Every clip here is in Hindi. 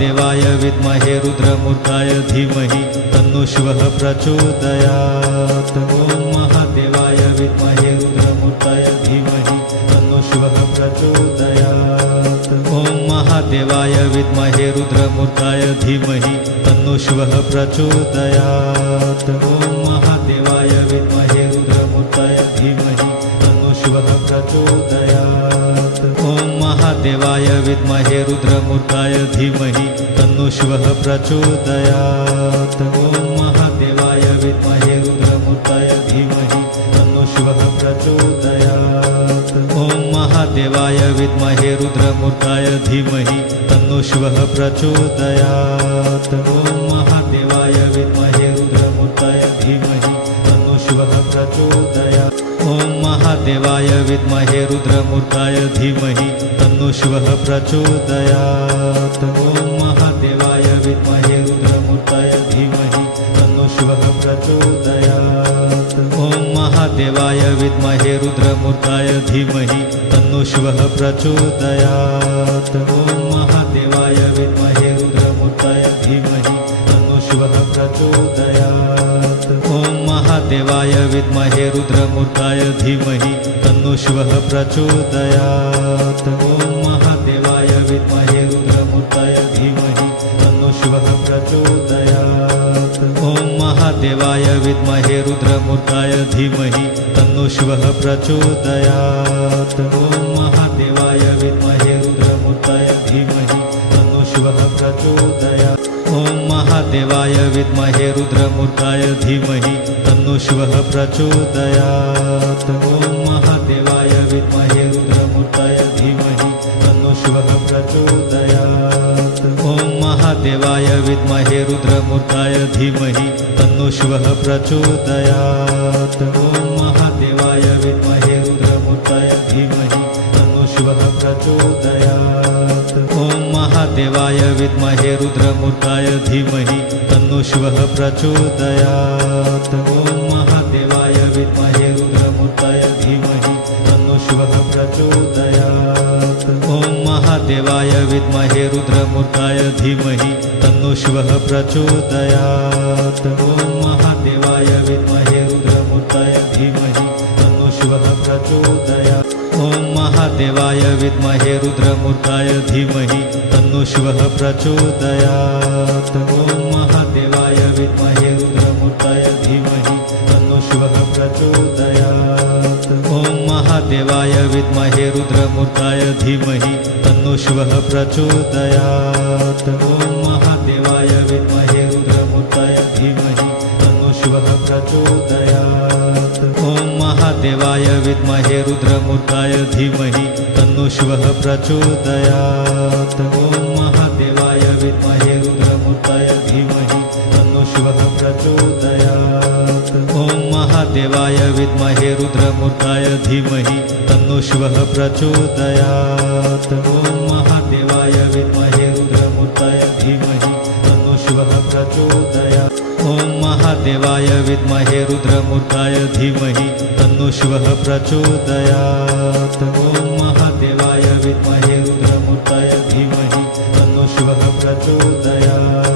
महादेवाय विद्महे रुद्रमूर्ताय धीमहि तन्नो शिवः प्रचोदयात्। ॐ महादेवाय विद्महे रुद्रमूर्ताय धीमहि तन्नो शिवः प्रचोदयात्। ॐ महादेवाय विद्महे रुद्रमूर्ताय धीमहि तन्नो शिवः प्रचोदयात्। ॐ महादेवाय विद्महे रुद्रमूर्ताय धीमहि तन्नो शिवः प्रचोदयात्। ॐ महादेवाय विद्महे रुद्रमूर्ताय धीमहि तन्नो शिवः प्रचोदयात्। ॐ महादेवाय विद्महे रुद्रमूर्ताय धीमहि तन्नो शिवः प्रचोदयात्। ॐ महादेवाय विद्महे रुद्रमूर्ताय धीमहि तन्नो शिवः प्रचोदयात्। ॐ महादेवाय विद्महे रुद्रमूर्ताय धीमहि तन्नो शिवः प्रचोदयात्। ॐ महादेवाय विद्महे रुद्रमूर्ताय धीमहि तन्नो शिवः प्रचोदयात्। ॐ महादेवाय विद्महे रुद्रमूर्ताय धीमहि तन्नो शिवः प्रचोदयात्। ॐ महादेवाय विद्महे रुद्रमूर्ताय धीमहि तन्नो शिवः प्रचोदयात्। ॐ महादेवाय विद्महे रुद्रमूर्ताय धीमहि तन्नो शिवः प्रचोदयात्। ॐ महादेवाय विद्महे रुद्रमूर्ताय धीमहि तन्नो शिवः प्रचोदयात्। ॐ महादेवाय विद्महे रुद्रमूर्ताय धीमहि तन्नो शिवः प्रचोदयात्। ॐ महादेवाय विद्महे रुद्रमूर्ताय धीमहि तन्नो शिवः प्रचोदयात्। ॐ महादेवाय विद्महे रुद्रमूर्ताय धीमहि तन्नो शिवः प्रचोदयात्। ॐ महादेवाय विद्महे रुद्रमूर्ताय धीमहि तन्नो शिवः प्रचोदयात्। ॐ महादेवाय विद्महे रुद्रमूर्ताय धीमहि तन्नो शिवः प्रचोदयात्। ॐ महादेवाय विद्महे रुद्रमूर्ताय धीमहि तन्नो शिवः प्रचोदयात्। ॐ महादेवाय विद्महे रुद्रमूर्ताय धीमहि तन्नो शिवः प्रचोदयात्। ॐ महादेवाय विद्महे रुद्रमूर्ताय धीमहि तन्नो शिवः प्रचोदयात्। ॐ महादेवाय विद्महे रुद्रमूर्ताय धीमहि तन्नो शिवः प्रचोदयात्। ॐ महादेवाय विद्महे रुद्रमूर्ताय धीमहि तन्नो शिवः प्रचोदयात्। ॐ महादेवाय विद्महे रुद्रमूर्ताय धीमहि तन्नो शिवः प्रचोदयात्। ॐ महादेवाय विद्महे रुद्रमूर्ताय धीमहि तन्नो शिवः प्रचोदयात्। ॐ महादेवाय विद्महे रुद्रमूर्ताय धीमहि तन्नो शिवः प्रचोदयात्। ॐ महादेवाय विद्महे रुद्रमूर्ताय धीमहि तन्नो शिवः प्रचोदयात्। ॐ महादेवाय विद्महे रुद्रमूर्ताय धीमहि तन्नो शिवः प्रचोदयात्। ॐ महादेवाय विद्महे रुद्रमूर्ताय धीमहि तन्नो शिवः प्रचोदयात्। ॐ महादेवाय विद्महे रुद्रमूर्ताय धीमहि तन्नो शिवः प्रचोदयात्। ॐ महादेवाय विद्महे रुद्रमूर्ताय धीमहि तन्नो शिवः प्रचोदयात्। ॐ महादेवाय विद्महे रुद्रमूर्ताय धीमहि तन्नो शिवः प्रचोदयात्। ॐ महादेवाय विद्महे रुद्रमूर्ताय धीमहि तन्नो शिवः प्रचोदयात्। ॐ महादेवाय विद्महे रुद्रमूर्ताय धीमहि तन्नो शिवः प्रचोदयात्।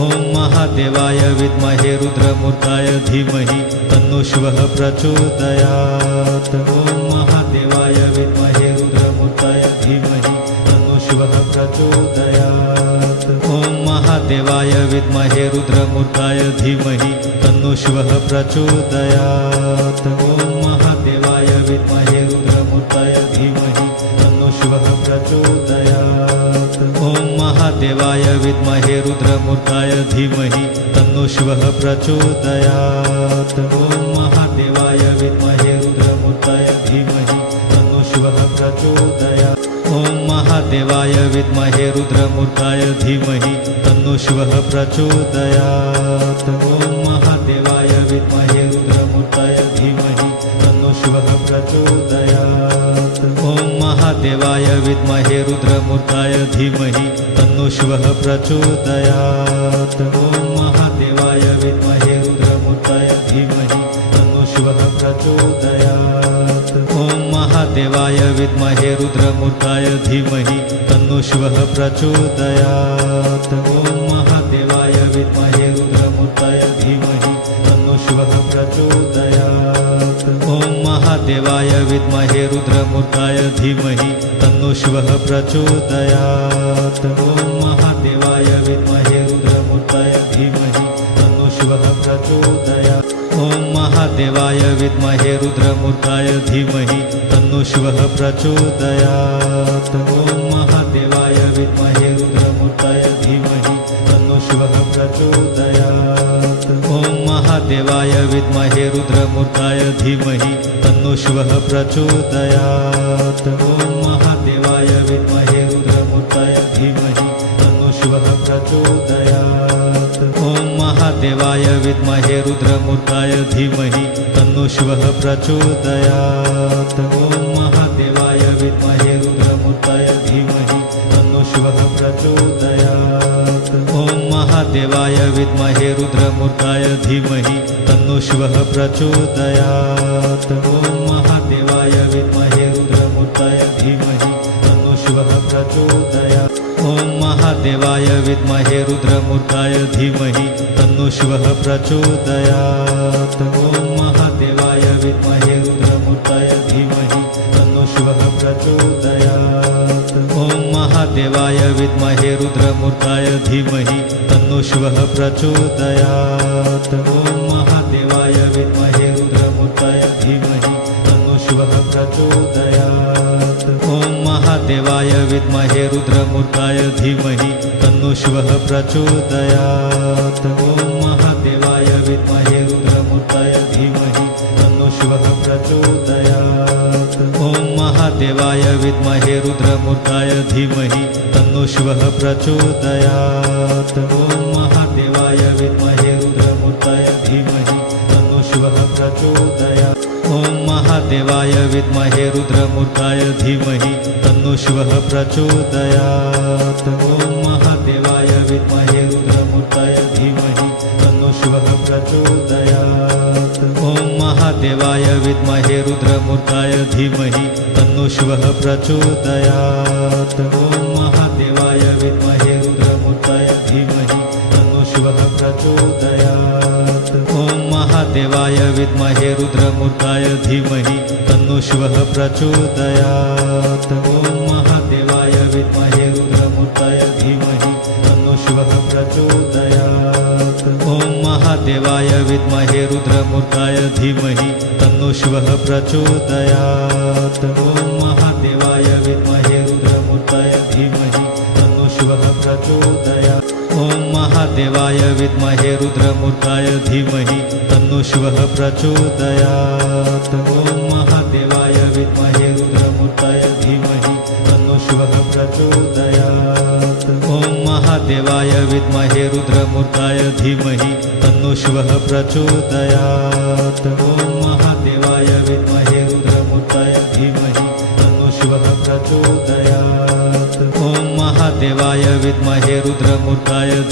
ॐ महादेवाय विद्महे रुद्रमूर्ताय धीमहि तन्नो शिवः प्रचोदयात्। ॐ महादेवाय विद्महे रुद्रमूर्ताय धीमहि तन्नो शिवः प्रचोदयात्। ॐ महादेवाय विद्महे रुद्रमूर्ताय धीमहि तन्नो शिवः प्रचोदयात्। ॐ महादेवाय विद्महे रुद्रमूर्ताय धीमहि तन्नो शिवः प्रचोदयात्। ॐ महादेवाय विद्महे रुद्रमूर्ताय धीमहि तन्नो शिवः प्रचोदयात्। ॐ महादेवाय विद्महे रुद्रमूर्ताय धीमहि तन्नो शिवः प्रचोदयात्। ॐ महादेवाय विद्महे रुद्रमूर्ताय धीमहि तन्नो शिवः प्रचोदयात्। ॐ महादेवाय विद्महे रुद्रमूर्ताय धीमहि तन्नो शिवः प्रचोदयात्। ॐ महादेवाय विद्महे रुद्रमूर्ताय धीमहि तन्नो शिवः प्रचोदयात्। ॐ महादेवाय विद्महे रुद्रमूर्ताय धीमहि तन्नो शिवः प्रचोदयात्। ॐ महादेवाय विद्महे रुद्रमूर्ताय धीमहि तन्नो तन्नो शिवः प्रचोदयात् ॐ महादेवाय विद्महे रुद्रमूर्तये धीमहि तन्नो शिवः प्रचोदयात् ॐ महादेवाय विद्महे रुद्रमूर्तये धीमहि तन्नो शिवः प्रचोदयात् ॐ महादेवाय विद्महे रुद्रमूर्तये धीमहि तन्नो शिवः प्रचोदयात् ॐ महादेवाय विद्महे रुद्रमूर्तये धीमहि तन्नो शिवः प्रचोदयात् ॐ महादेवाय विद्महे रुद्रमूर्तये धीमहि तन्नो शिवः प्रचोदयात् ॐ महादेवाय विद्महे रुद्रमूर्तये धीमहि तन्नो शिवः प्रचोदयात् ॐ महादेवाय विद्महे रुद्रमूर्तये धीमहि तन्नो शिवः प्रचोदयात् ॐ महादेवाय विद्महे रुद्रमूर्तये धीमहि तन्नो शिवः प्रचोदयात् ॐ महादेवाय विद्महे रुद्रमूर्तये धीमहि तन्नो शिवः प्रचोदयात् ॐ महादेवाय विद्महे रुद्रमूर्तये धीमहि तन्नो शिवः प्रचोदयात् ॐ महादेवाय विद्महे रुद्रमूर्तये धीमहि तन्नो शिवः प्रचोदयात् ॐ महादेवाय विद्महे रुद्रमूर्तये धीमहि तन्नो शिवः प्रचोदयात् ॐ महादेवाय विद्महे रुद्रमूर्तये धीमहि तन्नो शिवः प्रचोदयात् ॐ महादेवाय विद्महे रुद्रमूर्तये धीमहि तन्नो शिवः प्रचोदयात् ॐ महादेवाय विद्महे रुद्रमूर्तये धीमहि तन्नो शिवः प्रचोदयात् ॐ महादेवाय विद्महे रुद्रमूर्तये धीमहि तन्नो शिवः प्रचोदयात् ॐ महादेवाय विद्महे रुद्रमूर्तये धीमहि तन्नो शिवः प्रचोदयात् ॐ महादेवाय विद्महे रुद्रमूर्तये धीमहि तन्नो शिवः प्रचोदयात् ॐ महादेवाय विद्महे रुद्रमूर्तये धीमहि तन्नो शिवः प्रचोदयात् ॐ महादेवाय विद्महे रुद्रमूर्तये धीमहि तन्नो शिवः प्रचोदयात् ॐ महादेवाय विद्महे रुद्रमूर्तये धीमहि तन्नो शिवः प्रचोदयात् ॐ महादेवाय विद्महे रुद्रमूर्तये धीमहि तन्नो शिवः प्रचोदयात् ॐ महादेवाय विद्महे रुद्रमूर्तये धीमहि तन्नो शिवः प्रचोदयात् ॐ महादेवाय विद्महे रुद्रमूर्तये धीमहि तन्नो शिवः प्रचोदयात् ॐ महादेवाय विद्महे रुद्रमूर्तये धीमहि तन्नो शिवः प्रचोदयात् ॐ महादेवाय विद्महे रुद्रमूर्तये धीमहि तन्नो शिवः प्रचोदयात् ॐ महादेवाय विद्महे रुद्रमूर्तये धीमहि तन्नो शिवः प्रचोदयात् ॐ महादेवाय विद्महे रुद्रमूर्तये धीमहि तन्नो शिवः प्रचोदयात् ॐ महादेवाय विद्महे रुद्रमूर्तये धीमहि तन्नो शिवः प्रचोदयात् ॐ महादेवाय विद्महे रुद्रमूर्तये धीमहि तन्नो शिवः प्रचोदयात् ॐ महादेवाय विद्महे रुद्रमूर्तये धीमहि तन्नो शिवः प्रचोदयात् ॐ महादेवाय विद्महे रुद्रमूर्तये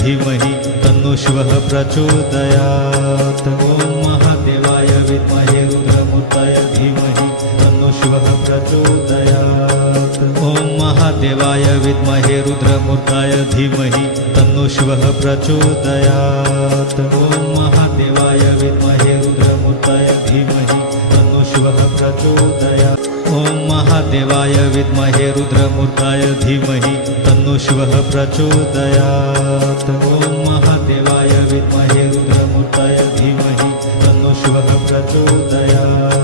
धीमहि तन्नो शिवः प्रचोदयात् ॐ महादेवाय विद्महे रुद्रमूर्तये धीमहि तन्नो शिवः प्रचोदयात् ॐ महादेवाय विद्महे रुद्रमूर्तये धीमहि तन्नो शिवः प्रचोदयात् ॐ महादेवाय विद्महे रुद्रमूर्तये धीमहि तन्नो शिवः प्रचोदयात् ॐ महादेवाय विद्महे रुद्रमूर्तये धीमहि तन्नो शिवः प्रचोदयात् ॐ महादेवाय विद्महे रुद्रमूर्तये धीमहि तन्नो शिवः प्रचोदयात्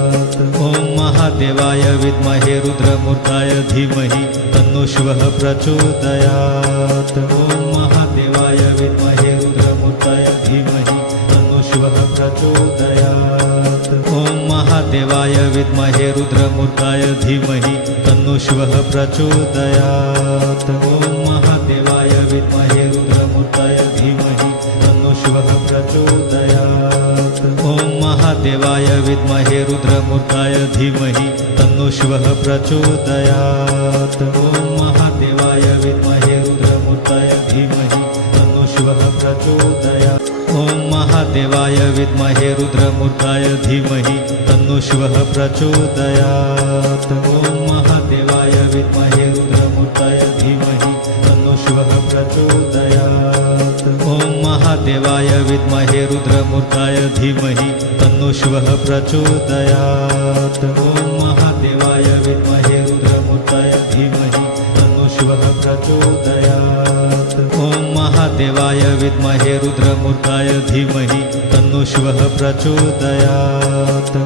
ॐ महादेवाय विद्महे रुद्रमूर्तये धीमहि तन्नो शिवः प्रचोदयात् ॐ महादेवाय विद्महे रुद्रमूर्तये धीमहि तन्नो शिवः प्रचोदयात् ॐ महादेवाय विद्महे रुद्रमूर्तये धीमहि तन्नो शिवः प्रचोदयात् ॐ महादेवाय विद्महे रुद्रमूर्तये धीमहि तन्नो शिवः प्रचोदयात् ॐ महादेवाय विद्महे रुद्रमूर्तये धीमहि तन्नो शिवः प्रचोदयात् ॐ महादेवाय विद्महे रुद्रमूर्तये धीमहि तन्नो शिवः प्रचोदयात् ॐ महादेवाय विद्महे रुद्रमूर्तये धीमहि तन्नो शिवः प्रचोदयात् ॐ महादेवाय विद्महे रुद्रमूर्तये धीमहि महादेवाय विद्महे रुद्रमूर्ताय धीमहि तन्नो शिवः प्रचोदयात्। ॐ महादेवाय विद्महे रुद्रमूर्ताय धीमहि तन्नो शिवः प्रचोदयात्। ॐ महादेवाय विद्महे रुद्रमूर्ताय धीमहि तन्नो शिवः प्रचोदयात्। ॐ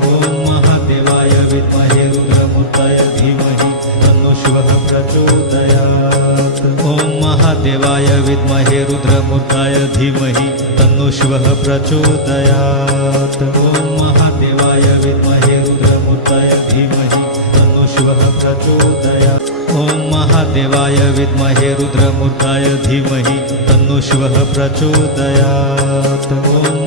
महादेवाय विद्महे रुद्रमूर्ताय धीमहि तन्नो शिवः प्रचोदयात्। ॐ महादेवाय विद्महे रुद्रमूर्ताय धीमहि तन्नो शिवः प्रचोदयात्। ॐ महादेवाय विद्महे रुद्रमूर्ताय धीमहि तन्नो शिवः प्रचोदयात्। ॐ महादेवाय विद्महे रुद्रमूर्ताय धीमहि तन्नो शिवः प्रचोदयात्। ॐ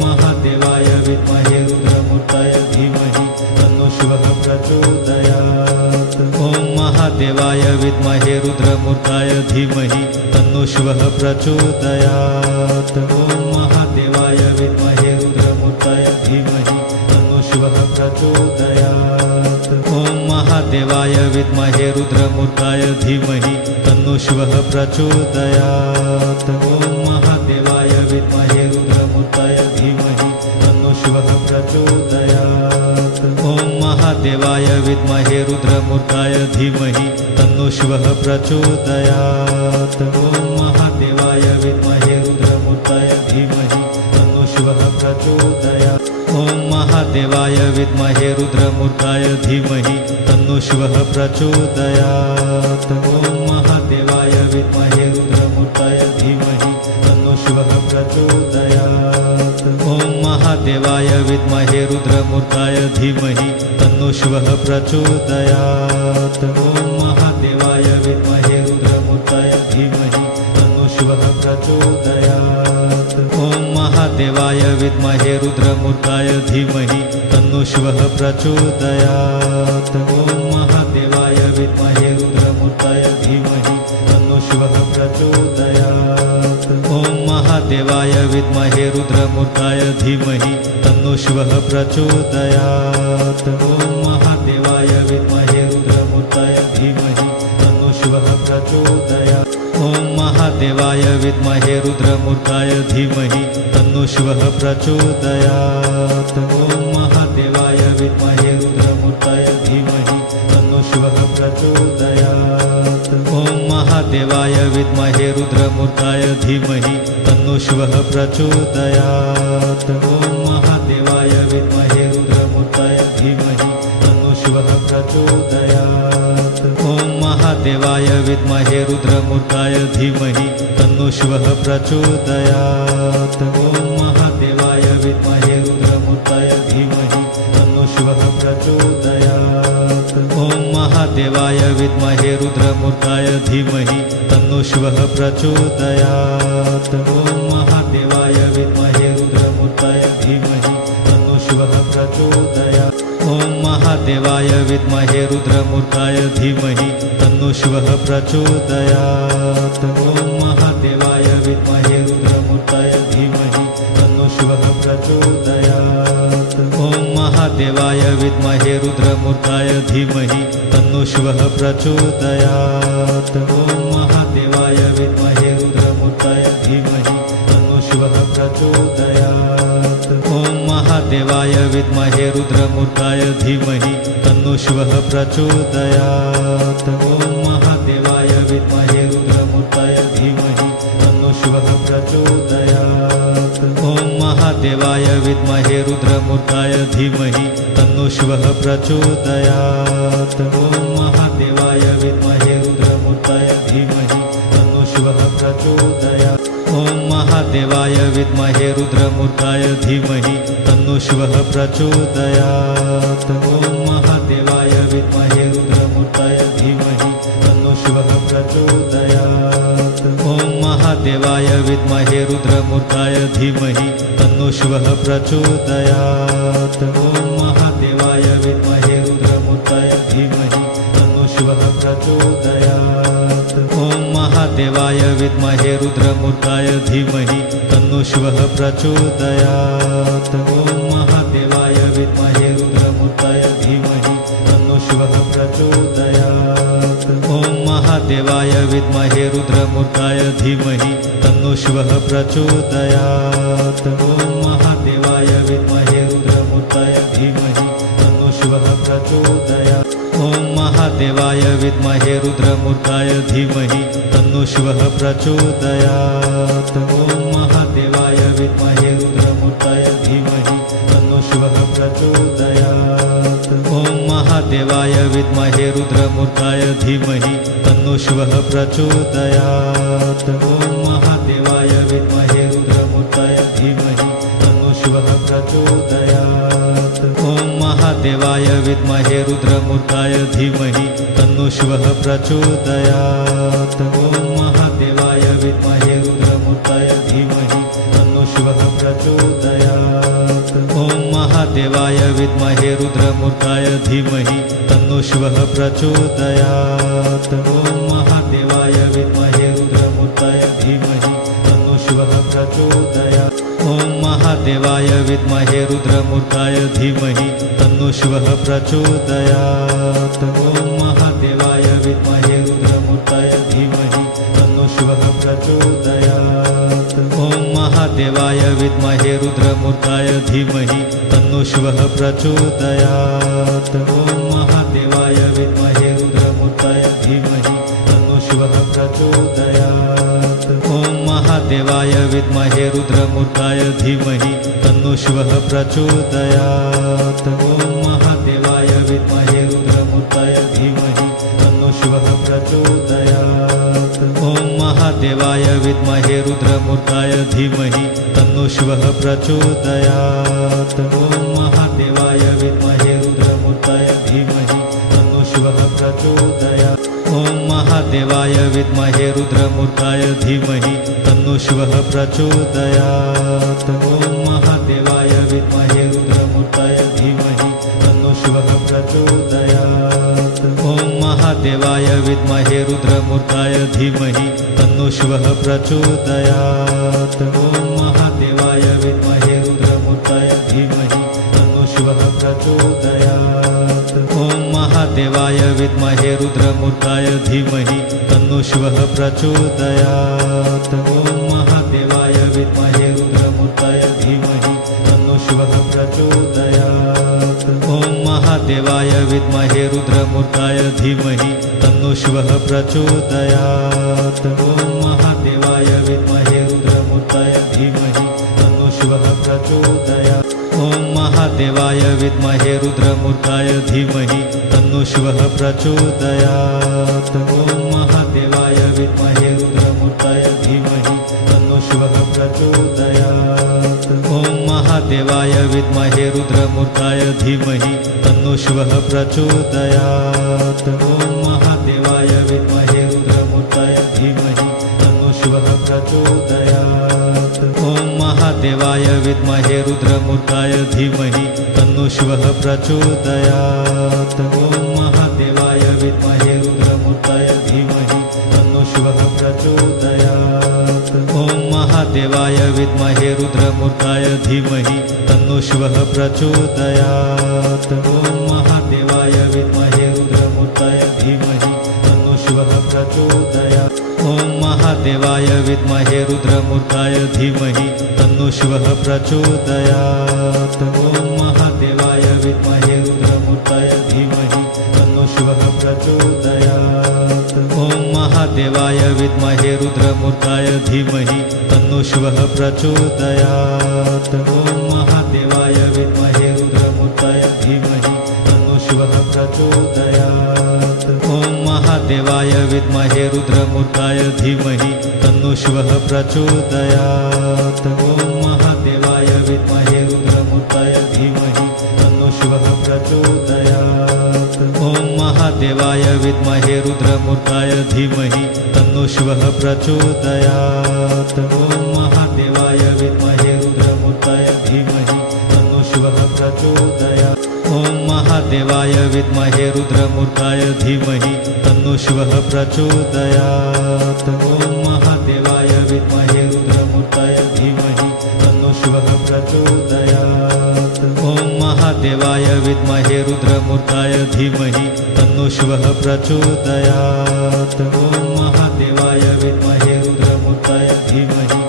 महादेवाय विद्महे रुद्रमूर्ताय धीमहि तन्नो शिवः प्रचोदयात्। ॐ महादेवाय विद्महे रुद्रमूर्ताय धीमहि तन्नो शिवः प्रचोदयात्। ॐ महादेवाय विद्महे रुद्रमूर्ताय धीमहि तन्नो शिवः प्रचोदयात्। ॐ महादेवाय विद्महे रुद्रमूर्ताय धीमहि तन्नो शिवः प्रचोदयात्। ॐ महादेवाय विद्महे रुद्रमूर्ताय धीमहि तन्नो शिवः प्रचोदयात्। ॐ महादेवाय विद्महे रुद्रमूर्ताय धीमहि तन्नो शिवः प्रचोदयात्। ॐ महादेवाय विद्महे रुद्रमूर्ताय धीमहि तन्नो शिवः प्रचोदयात्। ॐ महादेवाय विद्महे रुद्रमूर्ताय धीमहि तन्नो शिवः प्रचोदयात्। ॐ महादेवाय विद्महे रुद्रमूर्ताय धीमहि तन्नो शिवः प्रचोदयात्। ॐ महादेवाय विद्महे रुद्रमूर्ताय धीमहि तन्नो शिवः प्रचोदयात्। ॐ महादेवाय विद्महे रुद्रमूर्ताय धीमहि तन्नो शिवः प्रचोदयात्। ॐ महादेवाय विद्महे रुद्रमूर्ताय धीमहि तन्नो शिवः प्रचोदयात्। ॐ महादेवाय विद्महे रुद्रमूर्ताय धीमहि तन्नो शिवः प्रचोदयात्। ॐ महादेवाय विद्महे रुद्रमूर्ताय धीमहि तन्नो शिवः प्रचोदयात्। ॐ महादेवाय विद्महे रुद्रमूर्ताय धीमहि तन्नो शिवः प्रचोदयात्। ॐ महादेवाय विद्महे रुद्रमूर्ताय धीमहि तन्नो शिवः प्रचोदयात्। ॐ महादेवाय विद्महे रुद्रमूर्ताय धीमहि तन्नो शिवः प्रचोदयात्। ॐ महादेवाय विद्महे रुद्रमूर्ताय धीमहि तन्नो शिवः प्रचोदयात्। ॐ महादेवाय विद्महे रुद्रमूर्ताय धीमहि तन्नो शिवः प्रचोदयात्। ॐ महादेवाय विद्महे रुद्रमूर्ताय धीमहि तन्नो शिवः प्रचोदयात्। ॐ महादेवाय विद्महे रुद्रमूर्ताय धीमहि तन्नो शिवः प्रचोदयात्। ॐ महादेवाय विद्महे रुद्रमूर्ताय धीमहि तन्नो शिवः प्रचोदयात्। ॐ महादेवाय विद्महे रुद्रमूर्ताय धीमहि तन्नो शिवः प्रचोदयात्। ॐ महादेवाय विद्महे रुद्रमूर्ताय धीमहि तन्नो शिवः प्रचोदयात्। ॐ महादेवाय विद्महे रुद्रमूर्ताय धीमहि तन्नो शिवः प्रचोदयात्। ॐ महादेवाय विद्महे रुद्रमूर्ताय धीमहि तन्नो शिवः प्रचोदयात्। ॐ महादेवाय विद्महे रुद्रमूर्ताय धीमहि तन्नो शिवः प्रचोदयात्। ॐ महादेवाय विद्महे रुद्रमूर्ताय धीमहि तन्नो शिवः प्रचोदयात्। ॐ महादेवाय विद्महे रुद्रमूर्ताय धीमहि तन्नो शिवः प्रचोदयात्। ॐ महादेवाय विद्महे रुद्रमूर्ताय धीमहि तन्नो शिवः प्रचोदयात्। ॐ महादेवाय विद्महे रुद्रमूर्ताय धीमहि तन्नो शिवः प्रचोदयात्। ॐ महादेवाय विद्महे रुद्रमूर्ताय धीमहि तन्नो शिवः प्रचोदयात्। ॐ महादेवाय विद्महे रुद्रमूर्ताय धीमहि तन्नो शिवः प्रचोदयात्। ॐ महादेवाय विद्महे रुद्रमूर्ताय धीमहि तन्नो शिवः प्रचोदयात्। ॐ महादेवाय विद्महे रुद्रमूर्ताय धीमहि तन्नो शिवः प्रचोदयात्। ॐ महादेवाय विद्महे रुद्रमूर्ताय धीमहि तन्नो शिवः प्रचोदयात्। ॐ महादेवाय विद्महे रुद्रमूर्ताय धीमहि तन्नो शिवः प्रचोदयात्। ॐ महादेवाय विद्महे रुद्रमूर्ताय धीमहि तन्नो तन्नो शिवः प्रचोदयात्। ॐ महादेवाय विद्महे रुद्रमूर्तये धीमहि तन्नो शिवः प्रचोदयात्। ॐ महादेवाय विद्महे रुद्रमूर्तये धीमहि तन्नो शिवः प्रचोदयात्। ॐ महादेवाय विद्महे रुद्रमूर्तये धीमहि तन्नो शिवः प्रचोदयात्। ॐ महादेवाय विद्महे रुद्रमूर्तये धीमहि तन्नो शिवः प्रचोदयात्। ॐ महादेवाय विद्महे रुद्रमूर्तये धीमहि तन्नो शिवः प्रचोदयात्। ॐ महादेवाय विद्महे रुद्रमूर्तये धीमहि तन्नो शिवः प्रचोदयात्। ॐ महादेवाय विद्महे रुद्रमूर्तये धीमहि तन्नो शिवः प्रचोदयात्। ॐ महादेवाय विद्महे रुद्रमूर्तये धीमहि तन्नो शिवः प्रचोदयात्। ॐ महादेवाय विद्महे रुद्रमूर्तये धीमहि तन्नो शिवः प्रचोदयात्। ॐ महादेवाय विद्महे रुद्रमूर्तये धीमहि तन्नो शिवः प्रचोदयात्। ॐ महादेवाय विद्महे रुद्रमूर्तये धीमहि तन्नो शिवः प्रचोदयात्। ॐ महादेवाय विद्महे रुद्रमूर्तये धीमहि तन्नो शिवः प्रचोदयात्। ॐ महादेवाय विद्महे रुद्रमूर्तये धीमहि तन्नो शिवः प्रचोदयात्। ॐ महादेवाय विद्महे रुद्रमूर्तये धीमहि तन्नो शिवः प्रचोदयात्। ॐ महादेवाय विद्महे रुद्रमूर्तये धीमहि तन्नो शिवः प्रचोदयात्। ॐ महादेवाय विद्महे रुद्रमूर्तये धीमहि तन्नो शिवः प्रचोदयात्। ॐ महादेवाय विद्महे रुद्रमूर्तये धीमहि तन्नो शिवः प्रचोदयात्। ॐ महादेवाय विद्महे रुद्रमूर्तये धीमहि तन्नो शिवः प्रचोदयात्। ॐ महादेवाय विद्महे रुद्रमूर्तये धीमहि तन्नो शिवः प्रचोदयात्। ॐ महादेवाय विद्महे रुद्रमूर्तये धीमहि तन्नो शिवः प्रचोदयात्। ॐ महादेवाय विद्महे रुद्रमूर्तये धीमहि तन्नो शिवः प्रचोदयात्। ॐ महादेवाय विद्महे रुद्रमूर्तये धीमहि तन्नो शिवः प्रचोदयात्। ॐ महादेवाय विद्महे रुद्रमूर्तये धीमहि तन्नो शिवः प्रचोदयात्। ॐ महादेवाय विद्महे रुद्रमूर्तये धीमहि तन्नो शिवः प्रचोदयात्। ॐ महादेवाय विद्महे रुद्रमूर्तये धीमहि तन्नो शिवः प्रचोदयात्। ॐ महादेवाय विद्महे रुद्रमूर्तये धीमहि तन्नो शिवः प्रचोदयात्। ॐ महादेवाय विद्महे रुद्रमूर्तये धीमहि तन्नो शिवः प्रचोदयात्। ॐ महादेवाय विद्महे रुद्रमूर्तये धीमहि तन्नो शिवः प्रचोदयात्। ॐ महादेवाय विद्महे रुद्रमूर्तये धीमहि तन्नो शिवः प्रचोदयात्। ॐ महादेवाय विद्महे रुद्रमूर्तये धीमहि तन्नो शिवः प्रचोदयात्। ॐ महादेवाय विद्महे रुद्रमूर्तये धीमहि तन्नो शिवः प्रचोदयात्। ॐ महादेवाय विद्महे रुद्रमूर्तये धीमहि तन्नो शिवः प्रचोदयात्। ॐ महादेवाय विद्महे रुद्रमूर्तये धीमहि तन्नो शिवः प्रचोदयात्। ॐ महादेवाय विद्महे रुद्रमूर्तये धीमहि तन्नो शिवः प्रचोदयात्। ॐ महादेवाय विद्महे रुद्रमूर्तये धीमहि तन्नो शिवः प्रचोदयात्। ॐ महादेवाय विद्महे रुद्रमूर्तये धीमहि तन्नो शिवः प्रचोदयात्। ॐ महादेवाय विद्महे रुद्रमूर्तये धीमहि तन्नो शिवः प्रचोदयात्। ॐ महादेवाय विद्महे रुद्रमूर्तये धीमहि तन्नो शिवः प्रचोदयात्। ॐ महादेवाय विद्महे रुद्रमूर्तये धीमहि तन्नो शिवः प्रचोदयात्। ॐ महादेवाय विद्महे रुद्रमूर्तये धीमहि तन्नो शिवः प्रचोदयात्। ॐ महादेवाय विद्महे रुद्रमूर्तये धीमहि तन्नो शिवः प्रचोदयात्। ॐ महादेवाय विद्महे रुद्रमूर्तये धीमहि तन्नो शिवः प्रचोदयात्। ॐ महादेवाय विद्महे रुद्रमूर्तये धीमहि तन्नो शिवः प्रचोदयात्। ॐ महादेवाय विद्महे रुद्रमूर्तये धीमहि तन्नो शिवः प्रचोदयात्। ॐ महादेवाय विद्महे रुद्रमूर्तये धीमहि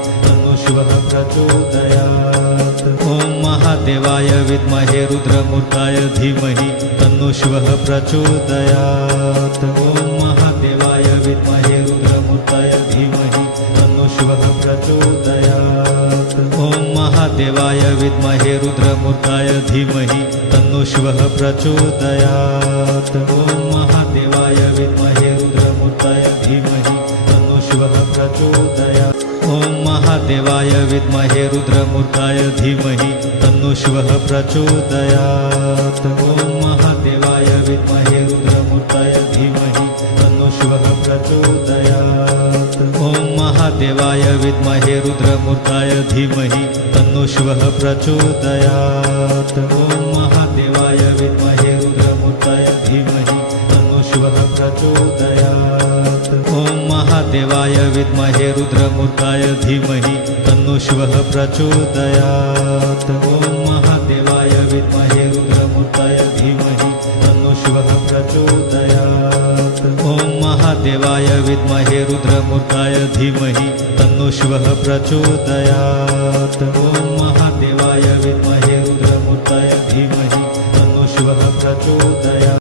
महादेवाय विद्महे रुद्रमूर्ताय धीमहि तन्नो शिवः प्रचोदयात् ॐ महादेवाय विद्महे रुद्रमूर्ताय धीमहि तन्नो शिवः प्रचोदयात् ॐ महादेवाय विद्महे रुद्रमूर्ताय धीमहि तन्नो शिवः प्रचोदयात् ॐ महादेवाय विद्महे रुद्रमूर्ताय धीमहि तन्नो शिवः प्रचोदयात् ॐ महादेवाय विद्महे रुद्रमूर्ताय धीमहि तन्नो शिवः प्रचोदयात् ॐ महादेवाय विद्महे रुद्रमूर्ताय धीमहि तन्नो शिवः प्रचोदयात् ॐ महादेवाय विद्महे रुद्रमूर्ताय धीमहि तन्नो शिवः प्रचोदयात् ॐ महादेवाय विद्महे रुद्रमूर्ताय धीमहि तन्नो शिवः प्रचोदयात् ॐ महादेवाय विद्महे रुद्रमूर्ताय धीमहि तन्नो शिवः प्रचोदयात् ॐ महादेवाय विद्महे रुद्रमूर्ताय धीमहि तन्नो शिवः प्रचोदयात् ॐ महादेवाय विद्महे रुद्रमूर्ताय धीमहि तन्नो शिवः प्रचोदयात् ॐ